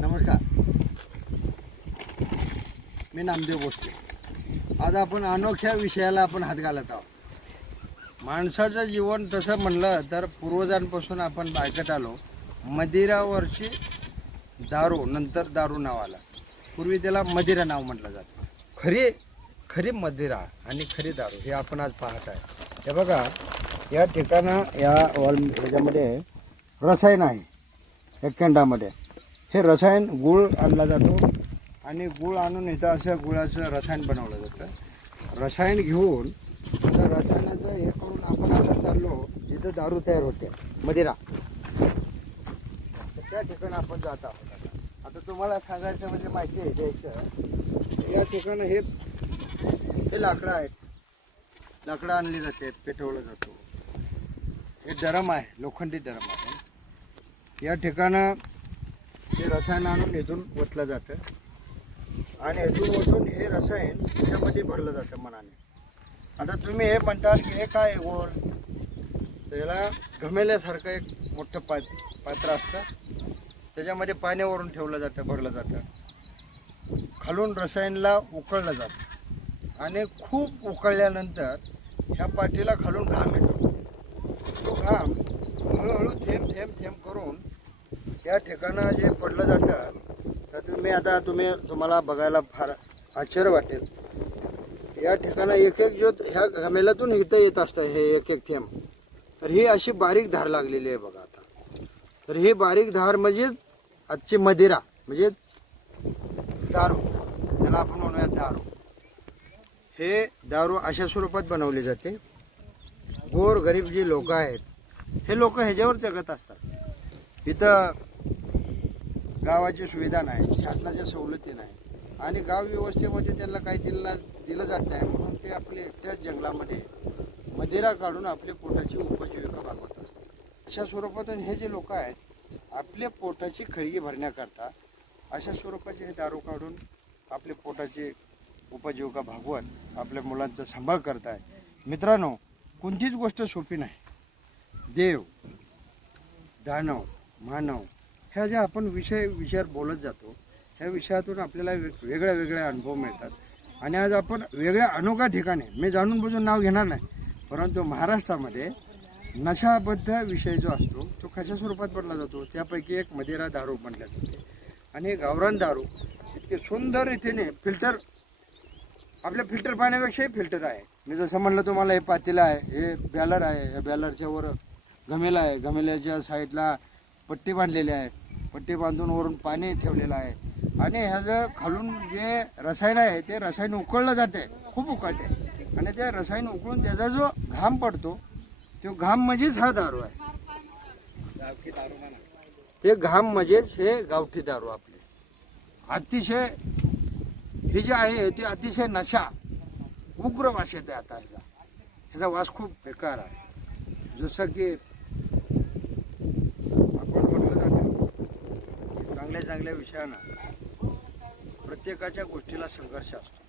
नमस्कार. मी नामदेव बोसले आज आपण अनोख्या विषयाला आपण हात घालत आहोत. माणसाचं जीवन तसं म्हणलं तर पूर्वजांपासून आपण ऐकत आलो. मदिरावरची दारू नंतर दारू नाव आला पूर्वी त्याला मदिरा नाव म्हटलं जातं. खरी खरी मदिरा आणि खरी दारू हे आपण आज पाहत आहे. हे बघा या ठिकाणं या वॉल ह्याच्यामध्ये रसायन आहे. या केंडामध्ये हे रसायन गुळ आणला जातो आणि गुळ आणून इथं असं गुळाचं रसायन बनवलं जातं. रसायन घेऊन त्या रसायनाचं हे करून आपण आता चाललो जिथं दारू तयार होते मदिरा. त्या ठिकाणी आपण जात आहोत आता. आता तुम्हाला सांगायचं म्हणजे माहिती आहे द्यायचं. या ठिकाणी हे हे लाकडं आहेत. लाकडं आणली जाते पेटवलं जातो. हे डरम आहे लोखंडी डरम आहे. या ठिकाणं हे रसायन आणून इथून ओतलं जातं. आणि इथून ओतून हे रसायन त्याच्यामध्ये भरलं जातं मनाने. आता तुम्ही हे म्हणताल की हे काय गोल त्याला घमेल्यासारखं एक मोठं पा पात्र असतं. त्याच्यामध्ये पाण्यावरून ठेवलं जातं भरलं जातं. खालून रसायनला उकळलं जातं. आणि खूप उकळल्यानंतर ह्या पाठीला खालून घाम येतो. तो घाम हळूहळू थेंब थेंब थेंब करून या ठिकाणं जे पडलं जातं तर तुम्ही आता तुम्ही तुम्हाला बघायला फार आश्चर्य वाटेल. या ठिकाणं एक एक जो ह्या घमेल्यातून इथं येत असतं हे एक एक थेंब. तर ही अशी बारीक धार लागलेली आहे बघा आता. तर ही बारीक धार म्हणजे आजची मदिरा म्हणजे दारू. त्याला आपण म्हणूया दारू. हे दारू अशा स्वरूपात बनवली जाते. गोर गरीब जी लोक आहेत हे लोक ह्याच्यावर जगत असतात. इथं गावाची सुविधा नाही शासनाच्या सवलती नाही. आणि गाव व्यवस्थेमध्ये त्यांना काही दिलं दिलं जात नाही. म्हणून ते आपले एकट्याच जंगलामध्ये मदिरा काढून आपल्या पोटाची उपजीविका भागवत असतात. अशा स्वरूपातून हे जे लोक आहेत आपल्या पोटाची खळगी भरण्याकरता अशा स्वरूपाचे हे दारू काढून आपले पोटाची उपजीविका भागवत आपल्या मुलांचा सांभाळ करताय. मित्रांनो कोणतीच गोष्ट सोपी नाही. देव दानव मानव ह्या ज्या आपण विषय विषयावर बोलत जातो ह्या विषयातून आपल्याला वेग वेगळ्या वेगळ्या अनुभव मिळतात. आणि आज आपण वेगळ्या अनोख्या ठिकाणी मी जाणून बुजून नाव घेणार नाही परंतु महाराष्ट्रामध्ये नशाबद्ध विषय जो असतो तो कशा स्वरूपात बनला जातो? त्यापैकी एक मदिरा दारू बनल्या जाते. आणि गावरान दारू इतके सुंदर रीतीने फिल्टर आपल्या फिल्टर पाण्यापेक्षाही फिल्टर आहे. मी जसं म्हणलं तुम्हाला हे पातेलं आहे हे बॅलर आहे या बॅलरच्या वर घमेला आहे. घमेल्याच्या साईडला पट्टी बांधलेली आहे. पट्टी बांधून वरून पाणी ठेवलेलं आहे. आणि ह्याचं खालून जे रसायन आहे ते रसायन उकळलं जाते खूप उकळते. आणि ते रसायन उकळून त्याचा जो घाम पडतो तो घाम म्हणजेच हा दारू आहे. ते घाम म्हणजेच हे गावठी दारू आपले. अतिशय हे जे आहे ते अतिशय नशा उग्र वास येते आता ह्याचा. ह्याचा वास खूप बेकार आहे. जसं की आपण म्हटलं जातं की चांगल्या चांगल्या विषयानं प्रत्येकाच्या गोष्टीला संघर्ष असतो.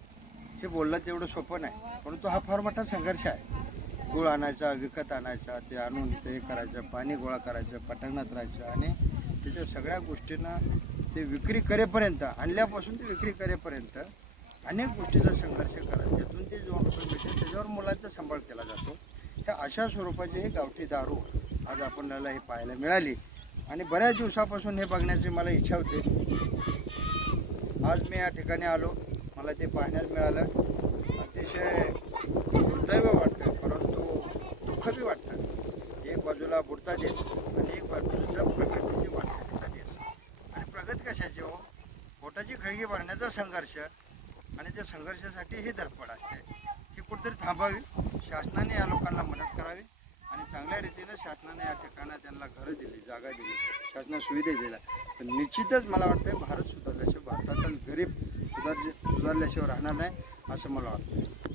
हे बोललं तेवढं सोपं नाही परंतु हा फार मोठा संघर्ष आहे. गुळ आणायचा विकत आणायचा ते आणून ते करायचं पाणी गोळा करायचं पटांगणात राहायचं आणि त्याच्या सगळ्या गोष्टींना ते विक्री करेपर्यंत आणल्यापासून ते विक्री करेपर्यंत अनेक गोष्टीचा संघर्ष करा. त्यातून ते जो आपण मिळते त्याच्यावर मुलांचा सांभाळ केला जातो. ह्या अशा स्वरूपाचे हे गावठी दारू आज आपल्याला हे पाहायला मिळाली. आणि बऱ्याच दिवसापासून हे बघण्याची मला इच्छा होती. आज मी या ठिकाणी आलो. मला ते पाहण्यास मिळालं. अतिशय दुर्दैव वाटतं परंतु दुःख बी वाटतं. एक बाजूला बुडता देत आणि एक बाजूला प्रगतीची वाटचालीचा देत. आणि प्रगत कशाची हो? पोटाची खळगी भरण्याचा संघर्ष आणि त्या संघर्षासाठी ही धडपड असते. ही कुठेतरी थांबावी. शासनाने या लोकांना मदत करावी. आणि चांगल्या रीतीनं शासनाने या ठिकाणा त्यांना घरं दिली जागा दिली शासना सुविधा दिल्या. तर निश्चितच मला वाटतं भारत सुधारल्याशिवाय भारतातील गरीब सुधार सुधारल्याशिवाय राहणार नाही असं मला वाटतं